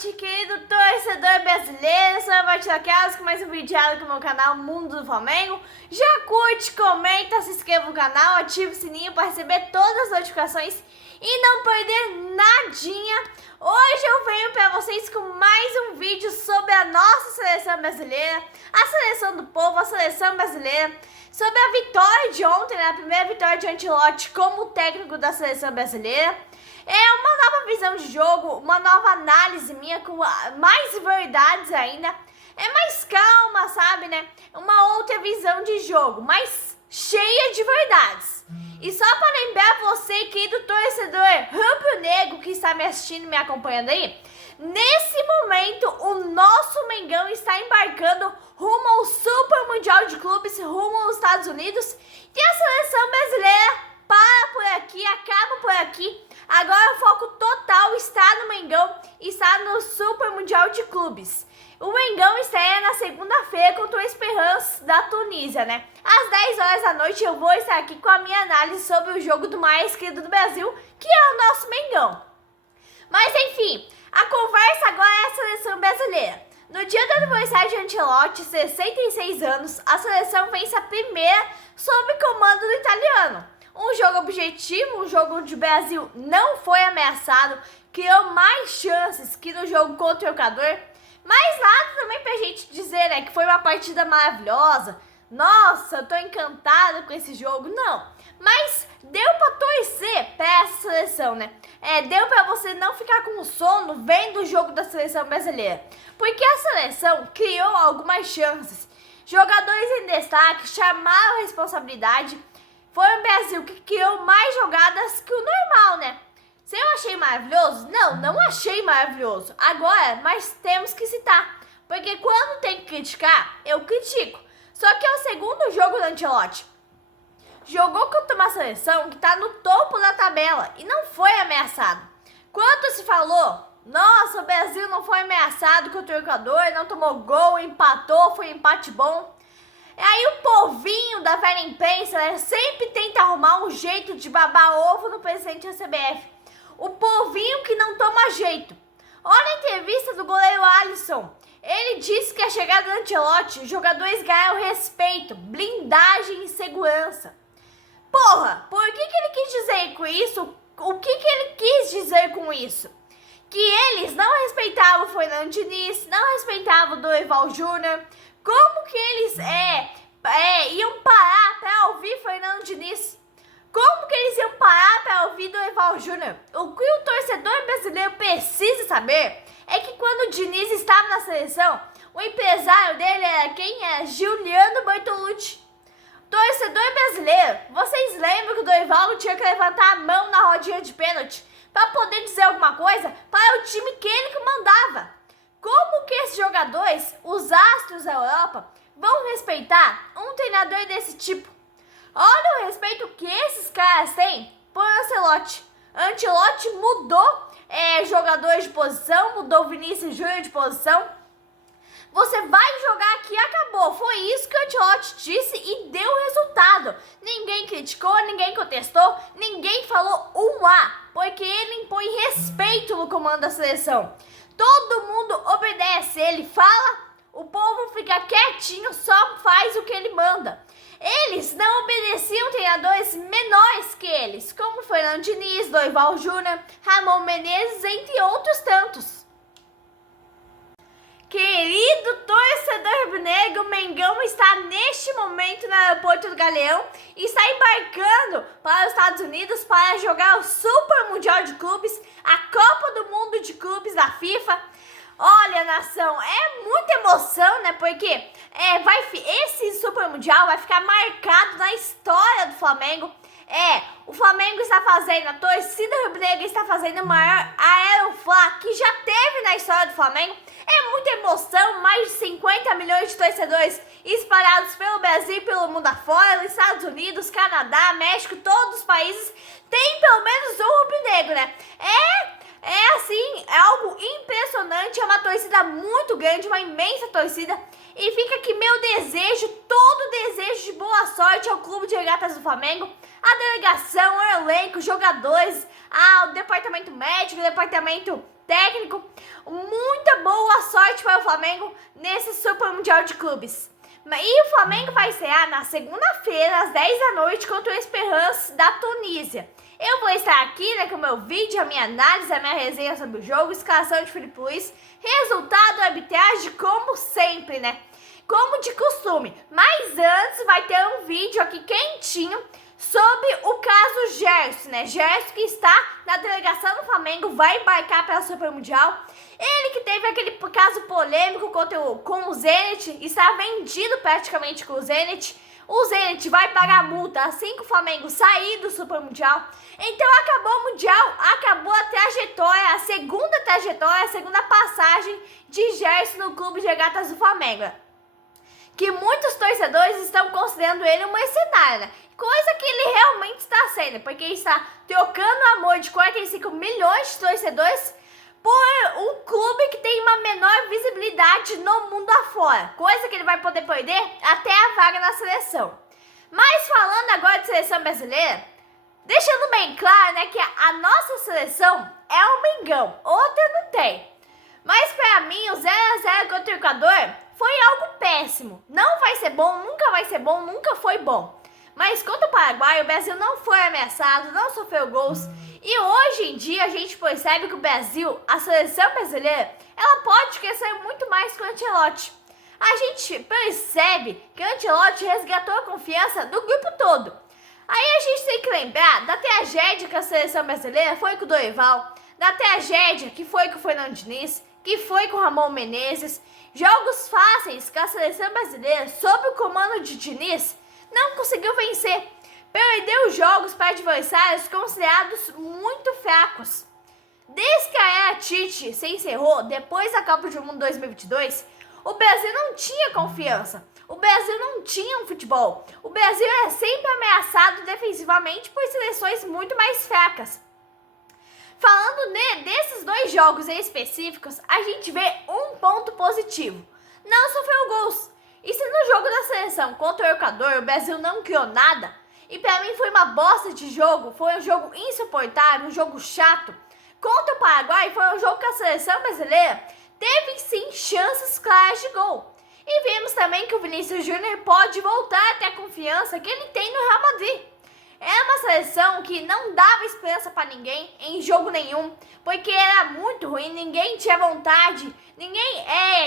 noite, querido torcedor brasileiro. Sou a Martina Carlos com mais um vídeo aqui no meu canal Mundo do Flamengo. Já curte, comenta, se inscreva no canal, ativa o sininho para receber todas as notificações e não perder nadinha. Hoje eu venho para vocês com mais um vídeo sobre a nossa seleção brasileira, a seleção do povo, a seleção brasileira, sobre a vitória de ontem, né? A primeira vitória de Ancelotti como técnico da seleção brasileira. É uma nova visão de jogo, uma nova análise minha com mais verdades ainda. É mais calma, sabe, né? Uma outra visão de jogo, mais cheia de verdades. E só para lembrar você, querido torcedor rubro-negro que está me assistindo, me acompanhando aí, nesse momento o nosso Mengão está embarcando rumo ao Super Mundial de Clubes, rumo aos Estados Unidos, e a seleção brasileira para por aqui, acaba por aqui. Agora o foco total está no Mengão, está no Super Mundial de Clubes. O Mengão estreia na segunda-feira contra o Esperance da Tunísia, né? Às 10 horas da noite eu vou estar aqui com a minha análise sobre o jogo do mais querido do Brasil, que é o nosso Mengão. Mas enfim, a conversa agora é a seleção brasileira. No dia do aniversário de Ancelotti, 66 anos, a seleção vence a primeira sob comando do italiano. Um jogo objetivo, um jogo onde o Brasil não foi ameaçado, criou mais chances que no jogo contra o Equador. Mas nada também pra gente dizer, né, que foi uma partida maravilhosa. Nossa, eu tô encantada com esse jogo. Não, mas deu pra torcer pra essa seleção, né? Deu pra você não ficar com sono vendo o jogo da seleção brasileira. Porque a seleção criou algumas chances. Jogadores em destaque chamaram a responsabilidade. Foi o Brasil que criou mais jogadas que o normal, né? Se eu achei maravilhoso? Não, não achei maravilhoso. Agora, mas temos que citar. Porque quando tem que criticar, eu critico. Só que é o segundo jogo do Ancelotti. Jogou contra uma seleção que tá no topo da tabela e não foi ameaçado. Quando se falou, nossa, o Brasil não foi ameaçado contra o Equador, não tomou gol, empatou, foi um empate bom. Aí o povinho da velha imprensa, né, sempre tenta arrumar um jeito de babar ovo no presidente da CBF. O povinho que não toma jeito. Olha a entrevista do goleiro Alisson. Ele disse que a chegada do Ancelotti, os jogadores ganharam respeito, blindagem e segurança. Porra, por que ele quis dizer com isso? O que ele quis dizer com isso? Que eles não respeitavam o Fernando Diniz, não respeitavam o Dorival Júnior. Como que eles iam parar para ouvir Fernando Diniz? Como que eles iam parar para ouvir Dorival Júnior? O que o torcedor brasileiro precisa saber é que quando o Diniz estava na seleção, o empresário dele era quem? Era Giuliano Bertolucci. Torcedor brasileiro, vocês lembram que o Dorival tinha que levantar a mão na rodinha de pênalti para poder dizer alguma coisa para o time que ele comandava? Como que esses jogadores, os astros da Europa, vão respeitar um treinador desse tipo? Olha o respeito que esses caras têm por Ancelotti. Ancelotti mudou jogadores de posição, mudou Vinícius Júnior de posição. Você vai jogar aqui e acabou. Foi isso que o Ancelotti disse e deu resultado. Ninguém criticou, ninguém contestou, ninguém falou um A, porque ele impõe respeito no comando da seleção. Todo mundo obedece, ele fala, o povo fica quietinho, só faz o que ele manda. Eles não obedeciam treinadores menores que eles, como Fernando Diniz, Dorival Júnior, Ramon Menezes, entre outros tantos. Querido torcedor rubro-negro, o Mengão está neste momento no aeroporto do Galeão e está embarcando para os Estados Unidos para jogar o Super Mundial de Clubes, a Copa do Mundo de Clubes da FIFA. Olha, nação, é muita emoção, né? Porque esse Super Mundial vai ficar marcado na história do Flamengo. O Flamengo está fazendo, a torcida rubro-negra está fazendo o maior Aeroflá que já teve na história do Flamengo. É muita emoção, mais de 50 milhões de torcedores espalhados pelo Brasil e pelo mundo afora, Estados Unidos, Canadá, México, todos os países tem pelo menos um rubro-negro, né? Assim, é algo impressionante, é uma torcida muito grande, uma imensa torcida. E fica aqui meu desejo, todo o desejo de boa sorte ao Clube de Regatas do Flamengo, a delegação, o elenco, os jogadores, ao departamento médico, departamento técnico, muita boa sorte para o Flamengo nesse Super Mundial de Clubes. E o Flamengo vai estrear na segunda-feira, às 10 da noite, contra o Esperance da Tunísia. Eu vou estar aqui, né, com o meu vídeo, a minha análise, a minha resenha sobre o jogo, escalação de Filipe Luís, resultado, arbitragem, como sempre, né? Como de costume. Mas antes vai ter um vídeo aqui quentinho sobre o caso Gerson, né? Gerson que está na delegação do Flamengo, vai embarcar pela Super Mundial. Ele que teve aquele caso polêmico com o Zenit, está vendido praticamente com o Zenit. O Zenit vai pagar multa assim que o Flamengo sair do Super Mundial. Então acabou o Mundial, acabou a trajetória, a segunda passagem de Gerson no Clube de Regatas do Flamengo. Que muitos torcedores estão considerando ele um mercenário, né? Coisa que ele realmente está sendo, porque ele está trocando o amor de 45 milhões de torcedores por um clube que tem uma menor visibilidade no mundo afora. Coisa que ele vai poder perder até a vaga na seleção. Mas falando agora de seleção brasileira, deixando bem claro, né, que a nossa seleção é o Mengão, outra não tem. Mas para mim, o 0x0 contra o Equador foi algo péssimo. Não vai ser bom, nunca foi bom. Mas contra o Paraguai, o Brasil não foi ameaçado, não sofreu gols. E hoje em dia a gente percebe que o Brasil, a seleção brasileira, ela pode crescer muito mais com o Ancelotti. A gente percebe que o Ancelotti resgatou a confiança do grupo todo. Aí a gente tem que lembrar da tragédia que a seleção brasileira foi com o Dorival, da tragédia que foi com o Fernando Diniz, que foi com o Ramon Menezes. Jogos fáceis que a seleção brasileira, sob o comando de Diniz, não conseguiu vencer. Perdeu jogos para adversários considerados muito fracos. Desde que a era Tite se encerrou, depois da Copa do Mundo 2022, o Brasil não tinha confiança. O Brasil não tinha um futebol. O Brasil é sempre ameaçado defensivamente por seleções muito mais fracas. Falando desses dois jogos em específicos, a gente vê um ponto positivo. Não sofreu gols. E se no jogo da seleção contra o Equador o Brasil não criou nada, e pra mim foi uma bosta de jogo, foi um jogo insuportável, um jogo chato, contra o Paraguai foi um jogo que a seleção brasileira teve sim chances claras de gol. E vimos também que o Vinícius Júnior pode voltar a ter a confiança que ele tem no Real Madrid. É uma seleção que não dava esperança para ninguém em jogo nenhum, porque era muito ruim, ninguém tinha vontade, ninguém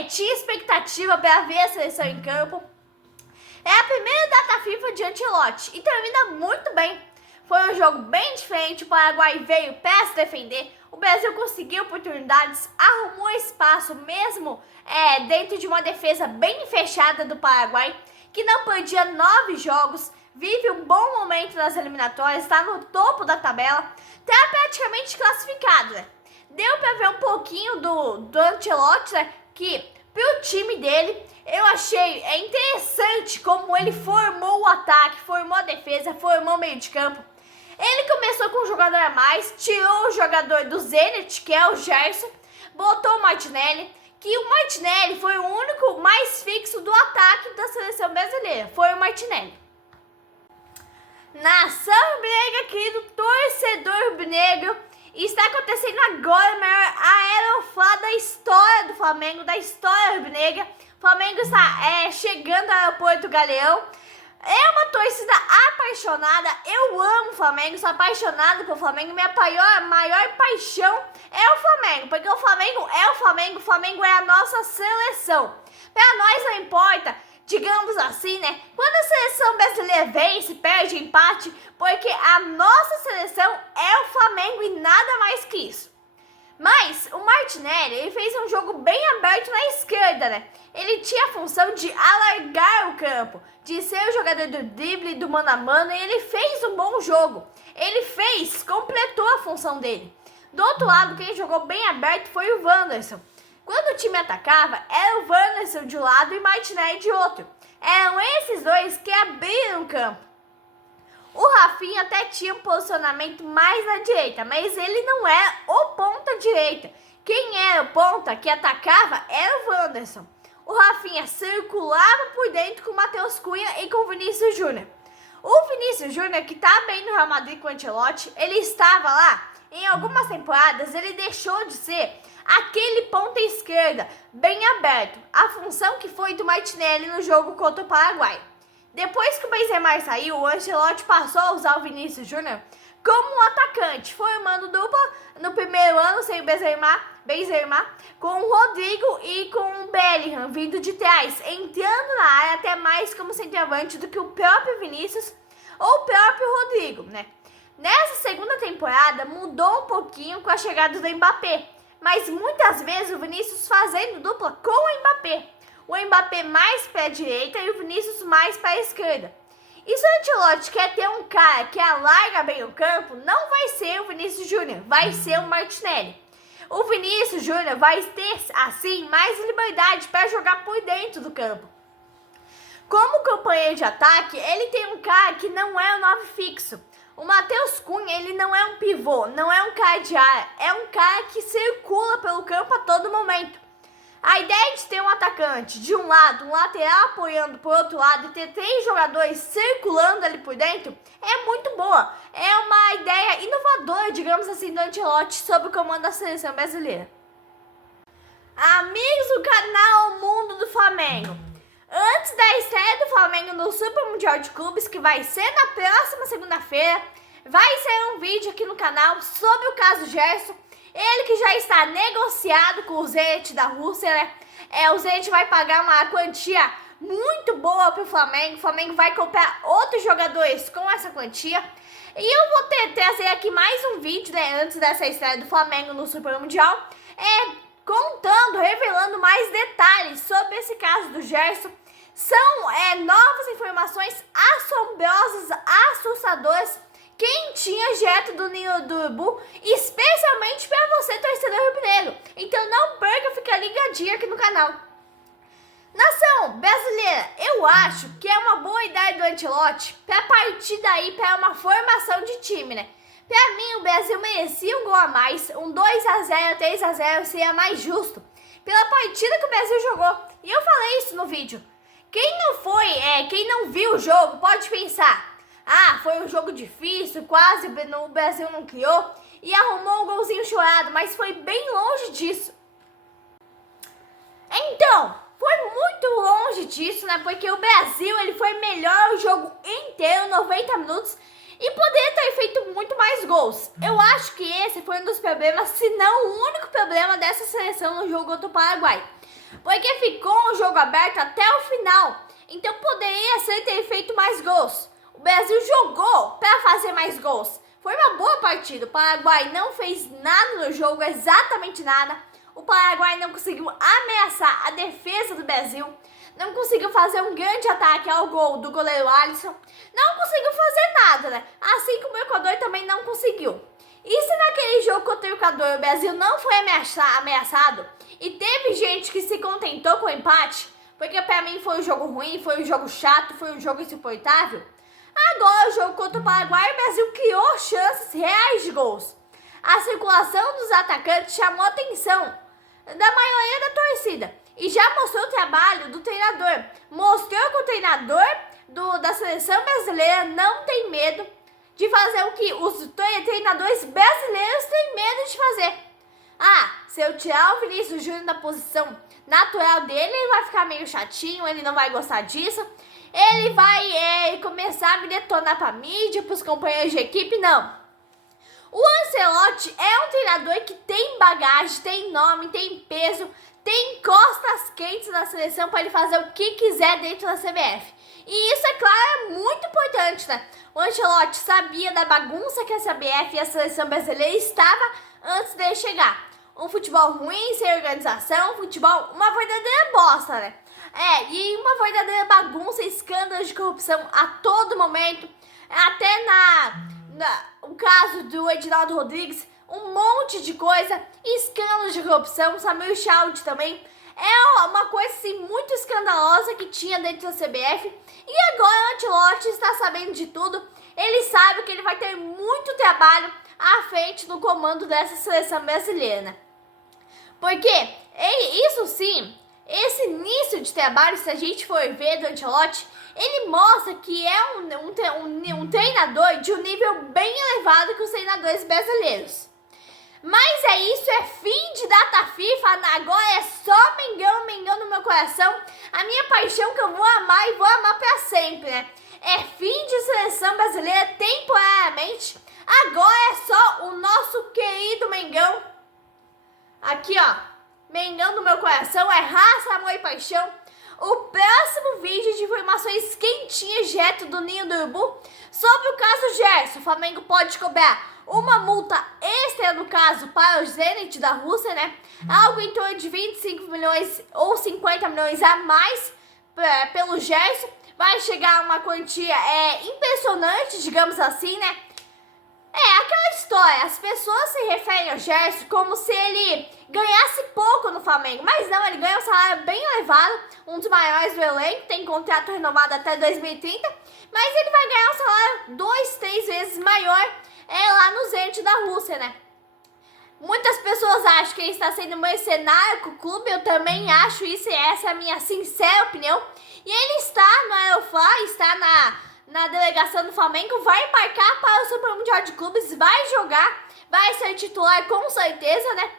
tinha expectativa para ver a seleção em campo. É a primeira data FIFA de Ancelotti e termina muito bem. Foi um jogo bem diferente, o Paraguai veio para se defender, o Brasil conseguiu oportunidades, arrumou espaço mesmo dentro de uma defesa bem fechada do Paraguai, que não perdia 9 jogos, vive um bom momento nas eliminatórias, está no topo da tabela, está praticamente classificado, né? Deu para ver um pouquinho do Ancelotti, né, que pro time dele, eu achei interessante como ele formou o ataque, formou a defesa, formou o meio de campo. Ele começou com um jogador a mais, tirou o jogador do Zenit, que é o Gerson, botou o Martinelli, que o Martinelli foi o único mais fixo do ataque da seleção brasileira, foi o Martinelli. Nação rubro-negra, querido torcedor rubro-negro, está acontecendo agora o maior aeroflá da história do Flamengo, da história rubro-negra. O Flamengo está chegando ao aeroporto Galeão. É uma torcida apaixonada, eu amo o Flamengo, sou apaixonada pelo Flamengo. Minha maior paixão é o Flamengo, porque o Flamengo é o Flamengo é a nossa seleção. Para nós não importa, digamos assim, né? Quando a seleção brasileira vence, perde, empate, porque a nossa seleção é o Flamengo e nada mais que isso. Mas o Martinelli, ele fez um jogo bem aberto na esquerda, né? Ele tinha a função de alargar o campo, de ser o jogador do drible, do mano a mano, e ele fez um bom jogo. Completou a função dele. Do outro lado, quem jogou bem aberto foi o Wanderson. Quando o time atacava, era o Wanderson de um lado e o Martinelli de outro. Eram esses dois que abriram o campo. O Rafinha até tinha um posicionamento mais na direita, mas ele não era o ponta direita. Quem era o ponta que atacava era o Wanderson. O Rafinha circulava por dentro com o Matheus Cunha e com o Vinícius Júnior. O Vinícius Júnior, que tá bem no Real Madrid com o Ancelotti, ele estava lá em algumas temporadas, ele deixou de ser aquele ponta esquerda bem aberto, a função que foi do Martinelli no jogo contra o Paraguai. Depois que o Benzema saiu, o Ancelotti passou a usar o Vinícius Júnior como um atacante, formando dupla no primeiro ano sem o Benzema com o Rodrigo e com o Bellingham vindo de trás, entrando na área até mais como centroavante do que o próprio Vinícius ou o próprio Rodrigo, né? Nessa segunda temporada mudou um pouquinho com a chegada do Mbappé, mas muitas vezes o Vinícius fazendo dupla com o Mbappé. O Mbappé mais para a direita e o Vinícius mais para a esquerda. E se o Ancelotti quer ter um cara que alarga bem o campo, não vai ser o Vinícius Júnior, vai ser o Martinelli. O Vinícius Júnior vai ter, assim, mais liberdade para jogar por dentro do campo. Como companheiro de ataque, ele tem um cara que não é um 9 fixo. O Matheus Cunha, ele não é um pivô, não é um cara de área, é um cara que circula pelo campo a todo momento. A ideia de ter um atacante de um lado, um lateral apoiando por outro lado e ter 3 jogadores circulando ali por dentro é muito boa. É uma ideia inovadora, digamos assim, do Ancelotti sob o comando da seleção brasileira. Amigos do canal Mundo do Flamengo, antes da estreia do Flamengo no Super Mundial de Clubes, que vai ser na próxima segunda-feira, vai ser um vídeo aqui no canal sobre o caso Gerson. Ele que já está negociado com o Zenit da Rússia, né? O Zenit vai pagar uma quantia muito boa para o Flamengo. O Flamengo vai comprar outros jogadores com essa quantia. E eu vou trazer aqui mais um vídeo, né, antes dessa estreia do Flamengo no Super Mundial, contando, revelando mais detalhes sobre esse caso do Gerson. São novas informações assombrosas, assustadoras, quentinhas direto do Ninho do Urubu, especialmente para você, torcedor rubro-negro. Então não perca, fica ligadinho aqui no canal. Nação brasileira, eu acho que é uma boa ideia do Ancelotti para partir daí para uma formação de time, né? Para mim, o Brasil merecia um gol a mais, um 2-0, 3-0 seria mais justo pela partida que o Brasil jogou. E eu falei isso no vídeo. Quem não viu o jogo pode pensar: foi um jogo difícil, quase o Brasil não criou e arrumou um golzinho chorado, mas foi bem longe disso. Então, foi muito longe disso, né? Porque o Brasil, ele foi melhor o jogo inteiro, 90 minutos, e poderia ter feito muito mais gols. Eu acho que esse foi um dos problemas, se não o único problema dessa seleção no jogo contra o Paraguai. Porque ficou um jogo aberto até o final, então poderia ter feito mais gols. O Brasil jogou para fazer mais gols. Foi uma boa partida. O Paraguai não fez nada no jogo, exatamente nada. O Paraguai não conseguiu ameaçar a defesa do Brasil. Não conseguiu fazer um grande ataque ao gol do goleiro Alisson. Não conseguiu fazer nada, né? Assim como o Equador também não conseguiu. E se naquele jogo contra o Equador o Brasil não foi ameaçado e teve gente que se contentou com o empate, porque para mim foi um jogo ruim, foi um jogo chato, foi um jogo insuportável, agora, o jogo contra o Paraguai, o Brasil criou chances reais de gols. A circulação dos atacantes chamou a atenção da maioria da torcida e já mostrou o trabalho do treinador. Mostrou que o treinador da seleção brasileira não tem medo de fazer o que os treinadores brasileiros têm medo de fazer. Se eu tirar o Vinícius Júnior da posição natural dele, ele vai ficar meio chatinho, ele não vai gostar disso. Ele vai começar a me detonar para a mídia, para os companheiros de equipe, não. O Ancelotti é um treinador que tem bagagem, tem nome, tem peso, tem costas quentes na seleção para ele fazer o que quiser dentro da CBF. E isso, é claro, é muito importante, né? O Ancelotti sabia da bagunça que a CBF e a seleção brasileira estava antes dele chegar. Um futebol ruim, sem organização, uma verdadeira bosta, né? E uma verdadeira bagunça, escândalos de corrupção a todo momento. Até o caso do Edinaldo Rodrigues, um monte de coisa, escândalos de corrupção, Samuel Chaldi também. É uma coisa assim, muito escandalosa que tinha dentro da CBF. E agora o Ancelotti está sabendo de tudo. Ele sabe que ele vai ter muito trabalho à frente no comando dessa seleção brasileira. Porque isso sim, esse início de trabalho, se a gente for ver do Ancelotti, ele mostra que é um treinador de um nível bem elevado que os treinadores brasileiros. Mas é isso, é fim de data FIFA, agora é só Mengão, Mengão no meu coração, a minha paixão que eu vou amar e vou amar pra sempre, né? É fim de seleção brasileira temporariamente, agora é só o nosso querido Mengão. Aqui ó, Mengão no meu coração, é raça, amor e paixão. O próximo vídeo de informações quentinhas direto do Ninho do Urubu sobre o caso Gerson. O Flamengo pode cobrar uma multa extra, no caso, para o Zenit da Rússia, né? Algo em torno de 25 milhões ou 50 milhões a mais pelo Gerson. Vai chegar a uma quantia impressionante, digamos assim, né? É aquela história, as pessoas se referem ao Gerson como se ele ganhasse pouco no Flamengo, mas não, ele ganha um salário bem elevado, um dos maiores do elenco, tem contrato renovado até 2030, mas ele vai ganhar um salário 2, 3 vezes maior lá no Zenit da Rússia, né? Muitas pessoas acham que ele está sendo mercenário com o clube, eu também acho isso e essa é a minha sincera opinião. E ele está no Aeroflot, está na delegação do Flamengo, vai embarcar para o Super Mundial de Clubes, vai jogar, vai ser titular com certeza, né?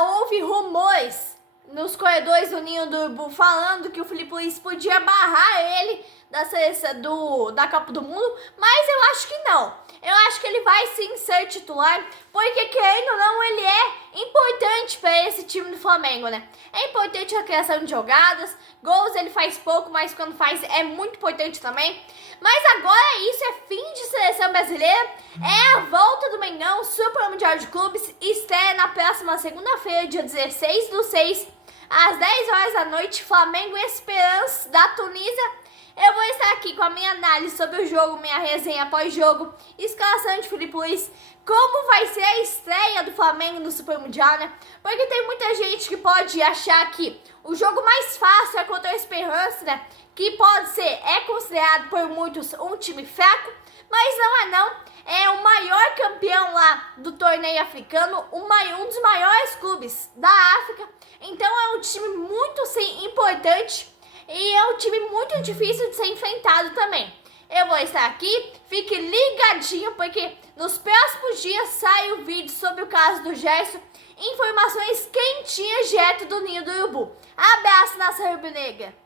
Houve rumores nos corredores do Ninho do Urubu falando que o Filipe Luís podia barrar ele da seleção da Copa do Mundo, mas eu acho que não. Eu acho que ele vai sim ser titular, porque querendo ou não, ele é importante para esse time do Flamengo, né? É importante a criação de jogadas, gols ele faz pouco, mas quando faz é muito importante também. Mas agora isso é fim de seleção brasileira, é a volta do Mengão, Super Mundial de Clubes, estreia na próxima segunda-feira, dia 16/6, às 10 horas da noite, Flamengo e Esperance da Tunísia. Eu vou estar aqui com a minha análise sobre o jogo, minha resenha pós-jogo, escalação de Filipe Luís, como vai ser a estreia do Flamengo no Super Mundial, né? Porque tem muita gente que pode achar que o jogo mais fácil é contra o Esperance, né? Que é considerado por muitos um time fraco, mas não é não. É o maior campeão lá do torneio africano, um dos maiores clubes da África. Então é um time muito, sim, importante. E é um time muito difícil de ser enfrentado também. Eu vou estar aqui, fique ligadinho, porque nos próximos dias sai o vídeo sobre o caso do Gerson. Informações quentinhas direto do Ninho do Urubu. Abraço, nação rubro-negra!